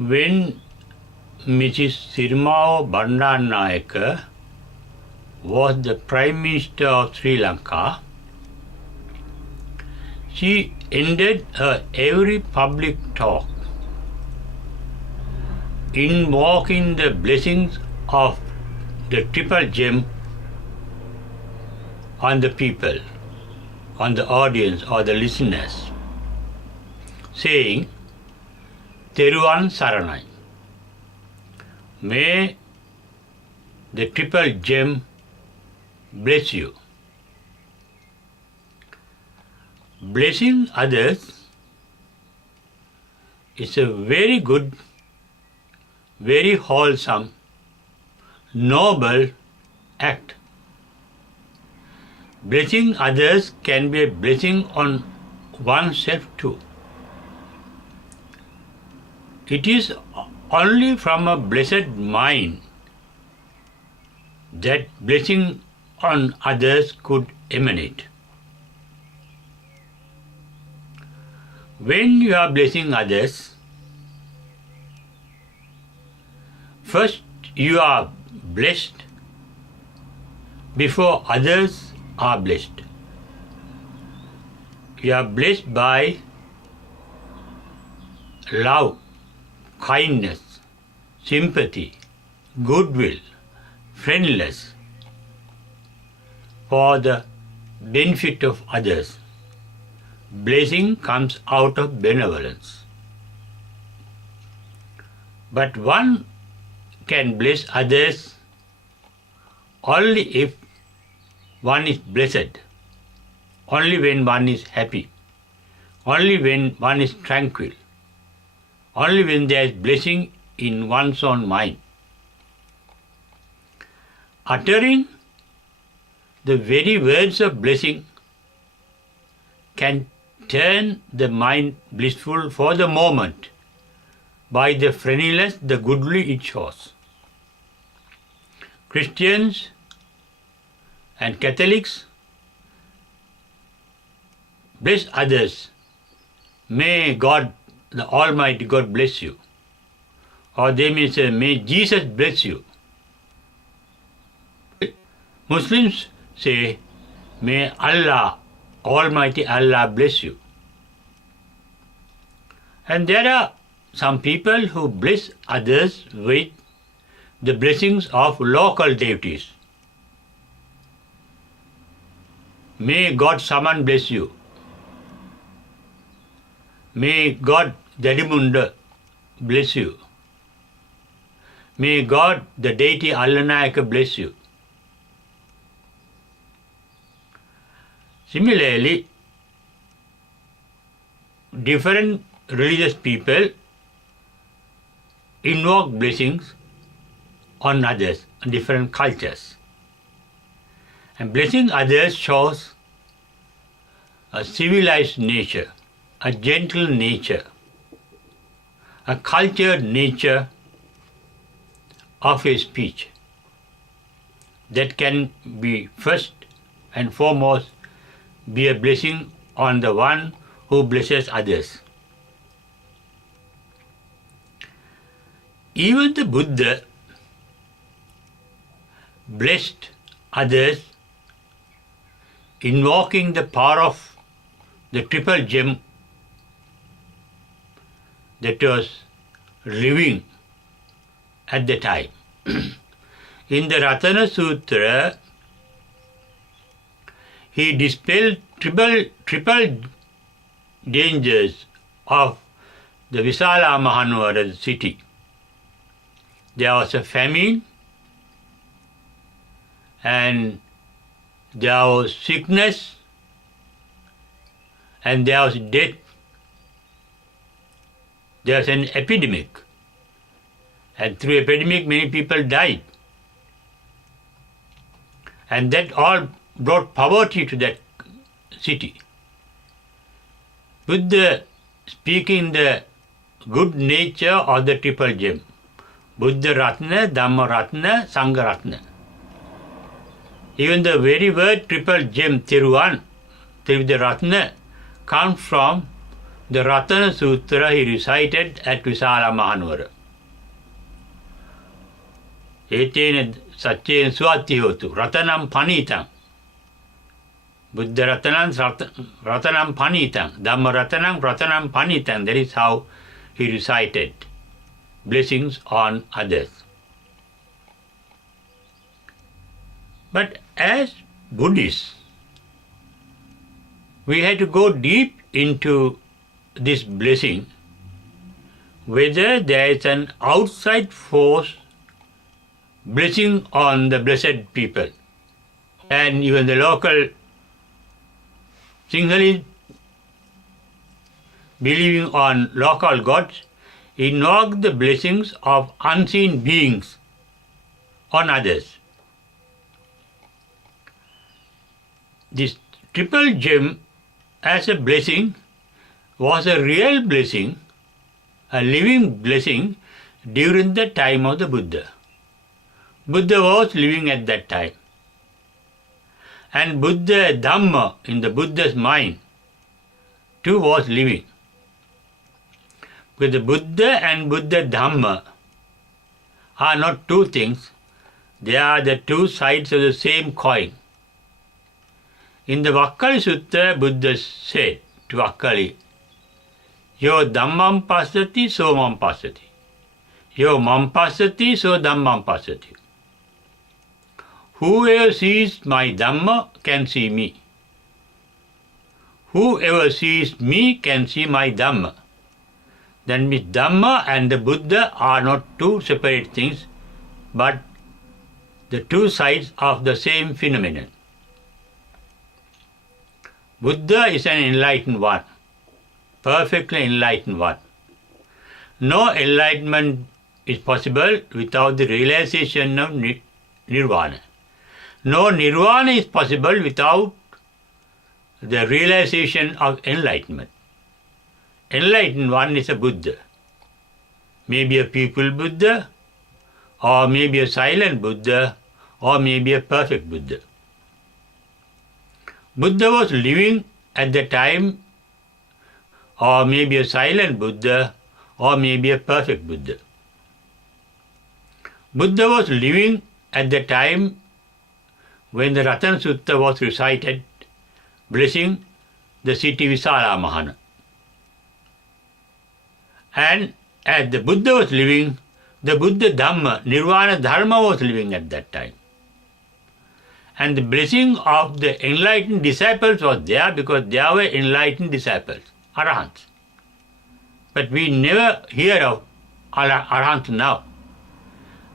When Mrs. Sirmao Bandaranaike was the Prime Minister of Sri Lanka, she ended her every public talk invoking the blessings of the triple gem on the people, on the audience or the listeners, saying, Teruvan Saranai. May the triple gem bless you. Blessing others is a very good, very wholesome, noble act. Blessing others can be a blessing on oneself too. It is only from a blessed mind that blessing on others could emanate. When you are blessing others, first you are blessed before others are blessed. You are blessed by love, kindness, sympathy, goodwill, friendliness for the benefit of others. Blessing comes out of benevolence. But one can bless others only if one is blessed, only when one is happy, only when one is tranquil, only when there is blessing in one's own mind. Uttering the very words of blessing can turn the mind blissful for the moment by the friendliness, the goodwill it shows. Christians and Catholics bless others. May God, the Almighty God, bless you. Or they may say, may Jesus bless you. Muslims say, may Allah, Almighty Allah, bless you. And there are some people who bless others with the blessings of local deities. May God Saman bless you. May God Dadimunda bless you. May God, the deity Allanayaka, bless you. Similarly, different religious people invoke blessings on others, on different cultures. And blessing others shows a civilized nature, a gentle nature, a cultured nature of a speech that can be first and foremost be a blessing on the one who blesses others. Even the Buddha blessed others invoking the power of the triple gem that was living at the time. In the Ratana Sutra, he dispelled triple dangers of the Visala Mahanuvara city. There was a famine, and there was sickness, and there was death. There was an epidemic, and through epidemic many people died. And that all brought poverty to that city. Buddha speaking the good nature of the triple gem, Buddha Ratna, Dhamma Ratna, Sangha Ratna. Even the very word triple gem, Thiruvan, Tiruvida Ratna, comes from the Ratana Sutra he recited at Visala Mahanuvara. Etena Satyen Swati Hotu, Ratanam Panitam. Buddha Ratanam Panitam, Dhamma Ratanam Panitam. That is how he recited blessings on others. But as Buddhists, we had to go deep into this blessing, whether there is an outside force blessing on the blessed people. And even the local Sinhalese believing on local gods invoke the blessings of unseen beings on others. This triple gem as a blessing was a real blessing, a living blessing during the time of the Buddha. Buddha was living at that time. And Buddha Dhamma in the Buddha's mind too was living. Because the Buddha and Buddha Dhamma are not two things, they are the two sides of the same coin. In the Vakkali Sutta, Buddha said to Vakkali, Yo dhammam passati, so mam passati. Yo mam passati, so dhammam passati. Whoever sees my Dhamma can see me. Whoever sees me can see my Dhamma. That means Dhamma and the Buddha are not two separate things, but the two sides of the same phenomenon. Buddha is an enlightened one, perfectly enlightened one. No enlightenment is possible without the realization of nirvana. No nirvana is possible without the realization of enlightenment. Enlightened one is a Buddha. Maybe a people Buddha, or maybe a silent Buddha, or maybe a perfect Buddha. Buddha was living at the time, or maybe a silent Buddha, or maybe a perfect Buddha. Buddha was living at the time when the Ratana Sutta was recited, blessing the city Visala Mahana. And as the Buddha was living, the Buddha Dhamma, Nirvana Dharma was living at that time. And the blessing of the enlightened disciples was there because they were enlightened disciples, Arahants. But we never hear of Arahants now.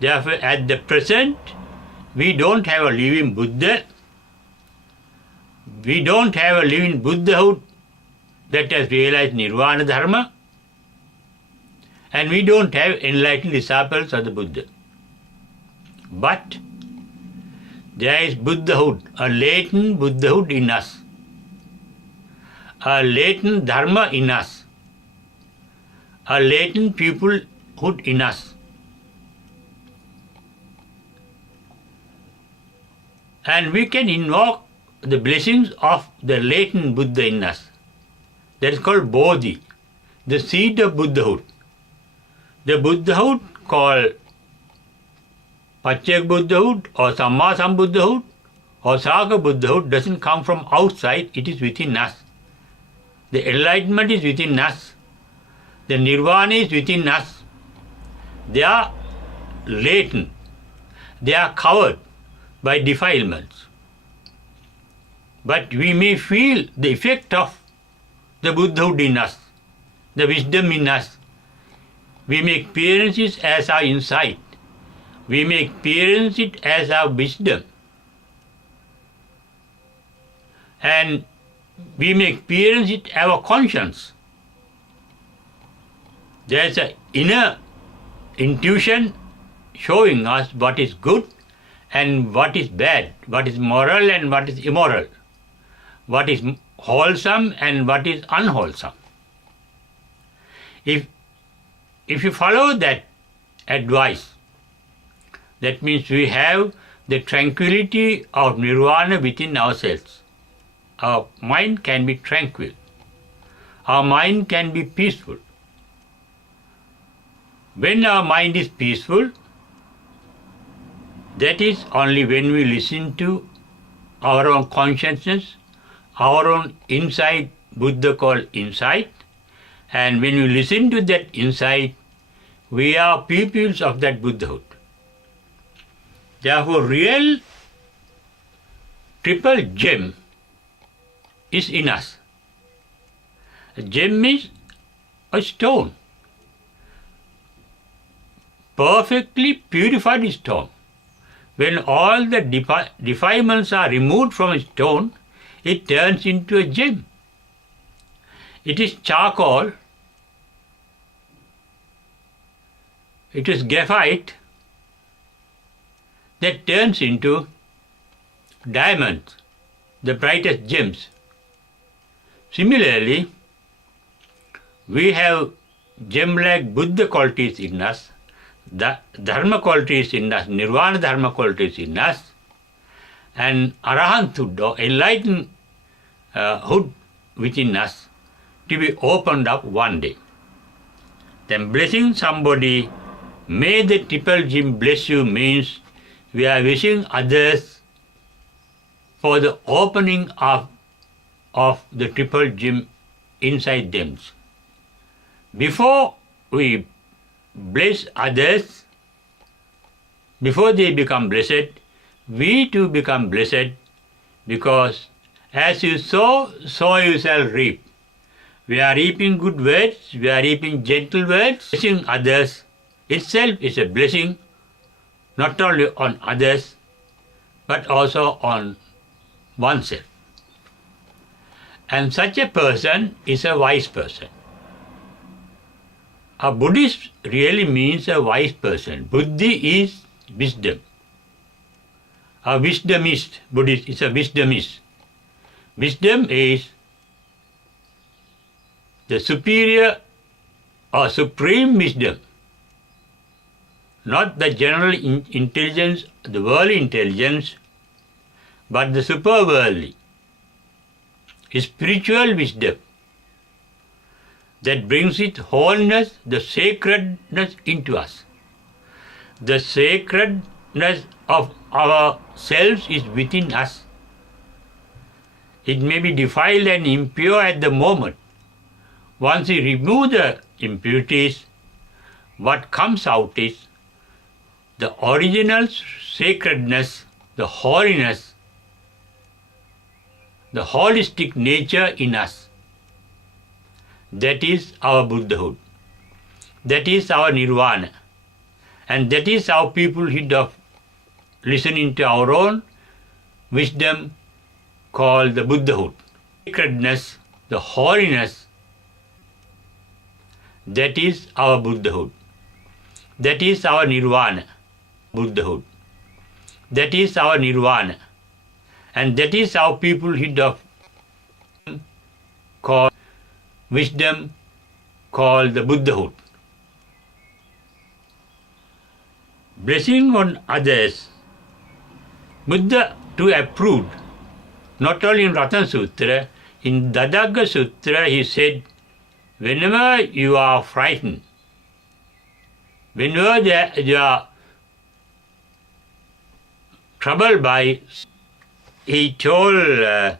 Therefore, at the present, we don't have a living Buddha. We don't have a living Buddhahood that has realized Nirvana Dharma. And we don't have enlightened disciples of the Buddha. But there is Buddhahood, a latent Buddhahood in us, a latent Dharma in us, a latent peoplehood in us. And we can invoke the blessings of the latent Buddha in us. That is called Bodhi, the seed of Buddhahood. The Buddhahood called Pacceka Buddhahood or Samma Sambuddhahood or Saka Buddhahood doesn't come from outside, it is within us. The enlightenment is within us. The Nirvana is within us. They are latent. They are covered by defilements. But we may feel the effect of the Buddhahood in us, the wisdom in us. We may experience it as our insight. We may experience it as our wisdom. And we may experience it as our conscience. There is an inner intuition showing us what is good and what is bad, what is moral and what is immoral, what is wholesome and what is unwholesome. If you follow that advice, that means we have the tranquility of nirvana within ourselves. Our mind can be tranquil. our mind can be peaceful. When our mind is peaceful, that is only when we listen to our own consciousness, our own insight, Buddha called insight, and when we listen to that insight, we are pupils of that Buddhahood. Therefore, real triple gem is in us. A gem is a stone, perfectly purified stone. When all the defilements are removed from a stone, it turns into a gem. It is charcoal, it is graphite that turns into diamonds, the brightest gems. Similarly, we have gem-like Buddha qualities in us, the Dharma qualities in us, Nirvana Dharma qualities in us, and Arahanthood or enlightened hood within us to be opened up one day. Then blessing somebody, may the triple gem bless you, means we are wishing others for the opening of the triple gem inside them. Before we bless others, before they become blessed, we too become blessed, because as you sow, so you shall reap. We are reaping good words, we are reaping gentle words. Blessing others itself is a blessing, not only on others, but also on oneself. And such a person is a wise person. A Buddhist really means a wise person. Buddhi is wisdom. A wisdomist, Buddhist is a wisdomist. Wisdom is the superior or supreme wisdom, not the general intelligence, the worldly intelligence, but the superworldly, spiritual wisdom that brings it wholeness, the sacredness into us. The sacredness of ourselves is within us. It may be defiled and impure at the moment. Once we remove the impurities, what comes out is the original sacredness, the holiness, the holistic nature in us. That is our Buddhahood. That is our Nirvana. And that is how people should of listening to our own wisdom called the Buddhahood. Sacredness, the holiness, that is our Buddhahood. That is our Nirvana. Buddhahood. That is our Nirvana. And that is how people should of call wisdom called the Buddhahood. Blessing on others, Buddha too approved, not only in Ratana Sutra, in Dadagga Sutra he said, whenever you are frightened, whenever you are troubled by, he told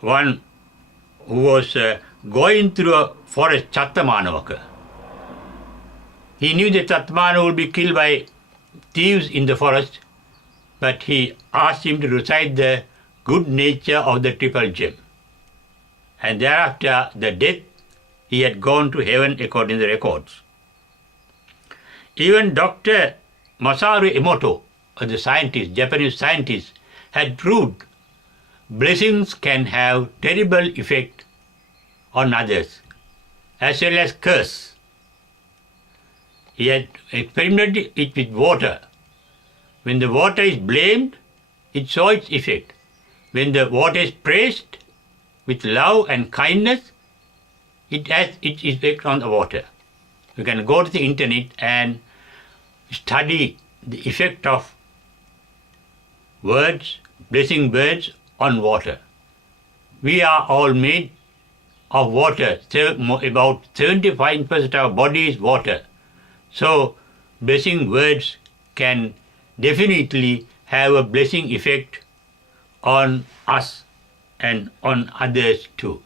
one who was going through a forest, Chattamanavaka. He knew that Chattamanava would be killed by thieves in the forest, but he asked him to recite the good nature of the triple gem. And thereafter the death, he had gone to heaven according to the records. Even Dr. Masaru Emoto, the scientist, Japanese scientist, had proved blessings can have terrible effect on others, as well as curse. He had experimented it with water. When the water is blamed, it shows its effect. When the water is praised with love and kindness, it has its effect on the water. You can go to the internet and study the effect of words, blessing words on water. We are all made of water. About 75% of our body is water. So blessing words can definitely have a blessing effect on us and on others too.